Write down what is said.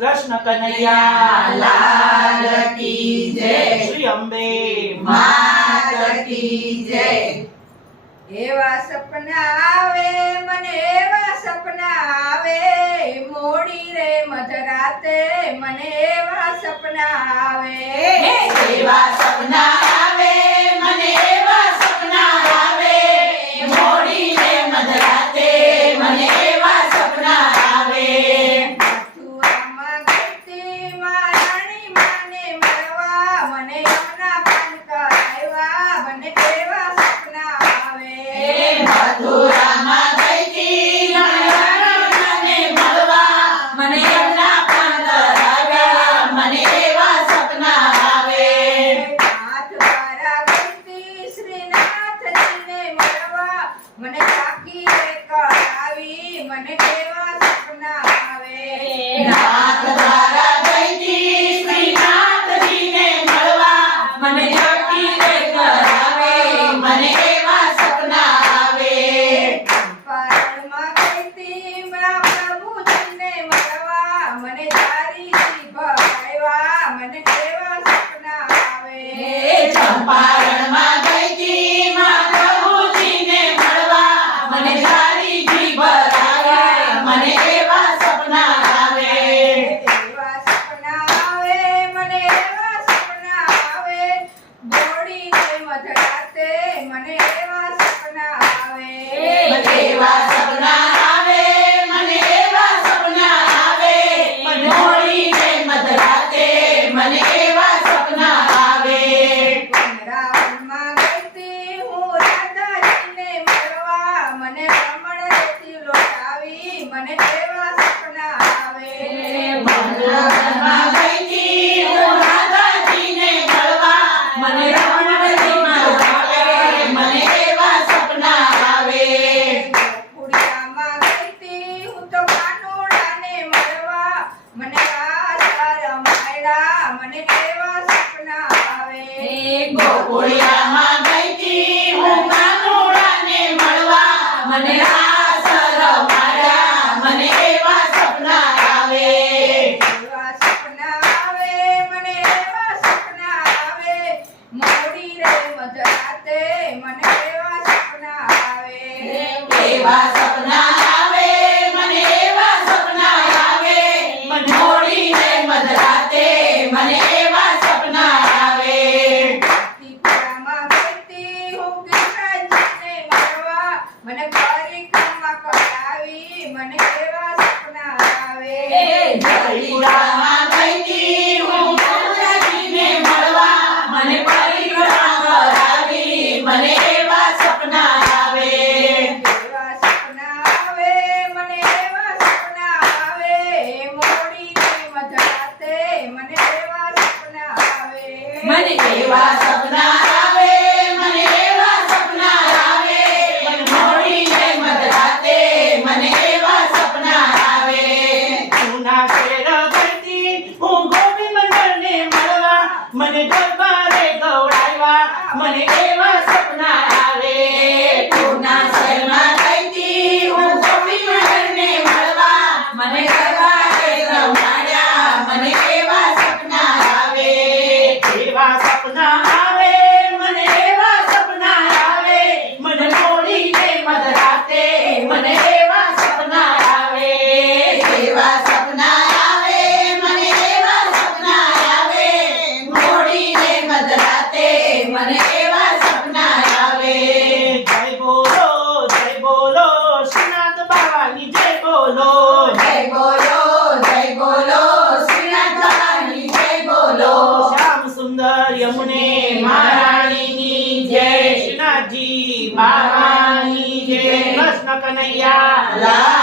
कृष्ण कन्हैया लाल की जय। श्री अंबे मात की जय। एवा सपना आवे मने एवा सपना आवे मोड़ी रे मधराते मने एवा सपना आवे एवा सपना आवे मने एवा सपना आवे मोड़ी रे मधराते मने एवा सपना आवे। मथुराમાં ગઈતી મહારાણી માને મળવા મને એમના પાન કરાવ્યા મને એવા સપના આવે મથુરામાં ગઈતી મહારાણીને મળવા મને એમના પાન કરાવ્યા મને એવા સપના આવે। નાથ દ્વારા ગઈતી શ્રીનાથજીને મળવા મને ચાકી રે કરાવી મને એવા સપના આવે નાથ દ્વારા ગઈતી શ્રીનાથજીને મળવા મને ચાકી રે કરાવે મને એવા સપના આવે। ચંપારણમાં ગઈતી મા પ્રભુજીને મળવા મને તારી જીભ આવ્યા મને એવા સપના આવે ચંપારણમાં ગઈતી મા પ્રભુજીને મળવા મને તારી જીભ આવ્યા મને એવા સપના આવે। એવા સપના આવે મને એવા સપના આવે બોડીને મધરાતે મને એવા સપના આવે એવા સપના આવે મને એવા સપના આવે મોડીને મધરાતે મને એવા સપના આવે। વૃંદાવનમાં ગઈતી હું રાધાજીને મળવા મને રમણથી લોટાવી મને એવા સપના આવે વૃંદાવનમાં ગઈતી હું રાધાજીને મળવા મને રમણથી મળાવે મને એવા સપના આવે। ગોકુળિયામાં ગઈતી હું તો કાનોડાને મળવા મને રાસ રમાયડા મને એવા સપના આવે ગોકુળિયામાં ગઈતી હું કાનુડાને મળવા મને રાસ રમાડ્યા મને એવા સપના આવે। એવા સપના આવે મને એવા સપના આવે મોડી રે મધરાતે મને એવા સપના આવે એવા સપના આવે મને એવા સપના આવે મોડીને મધરાતે મને એવા સપના આવે। ત્રિપુરામાં ગઈતી હું કૃષ્ણજીને મળવા મને પરિક્રમા કરાવી મને એવા સપના આવે ત્રિપુરામાં ગઈતી હું કૃષ્ણજીને મળવા મને પરિક્રમા કરાવી મને એવા સપના આવે। એવા સપના આવે મને એવા સપના આવે મોડી રે મધરાતે મને એવા સપના આવે મને એવા સપના આવે મને એવા સપના આવે મોડીને મધરાતે મને એવા સપના આવે। જૂના શેર ગઈતી હું ગોપી મંડળને મળવા મને દરબારે ગવડાવ્યા મને એવા સપના આવે પૂના શહેરમાં ગઈતી હું ગોપી મંડળને મળવા મને દરબારે રમાડ્યા મને એવા સપના આવે। એવા સપના આવે મને એવા સપના આવે મને મોડીને મધરાતે મને એવા સપના આવે એવા સપના આવે મને એવા સપના આવે મોડીને મધરાતે મને એવા સપના આવે। જય બોલો શ્રીનાથ બાવાની જય બોલો જય બોલો શ્રીનાથ બાબાની જય બોલો। શ્યામ સુંદર યમુને મહારાણીની જય શ્રીનાથજી બાવાની જય કૃષ્ણ કનૈયા લાલ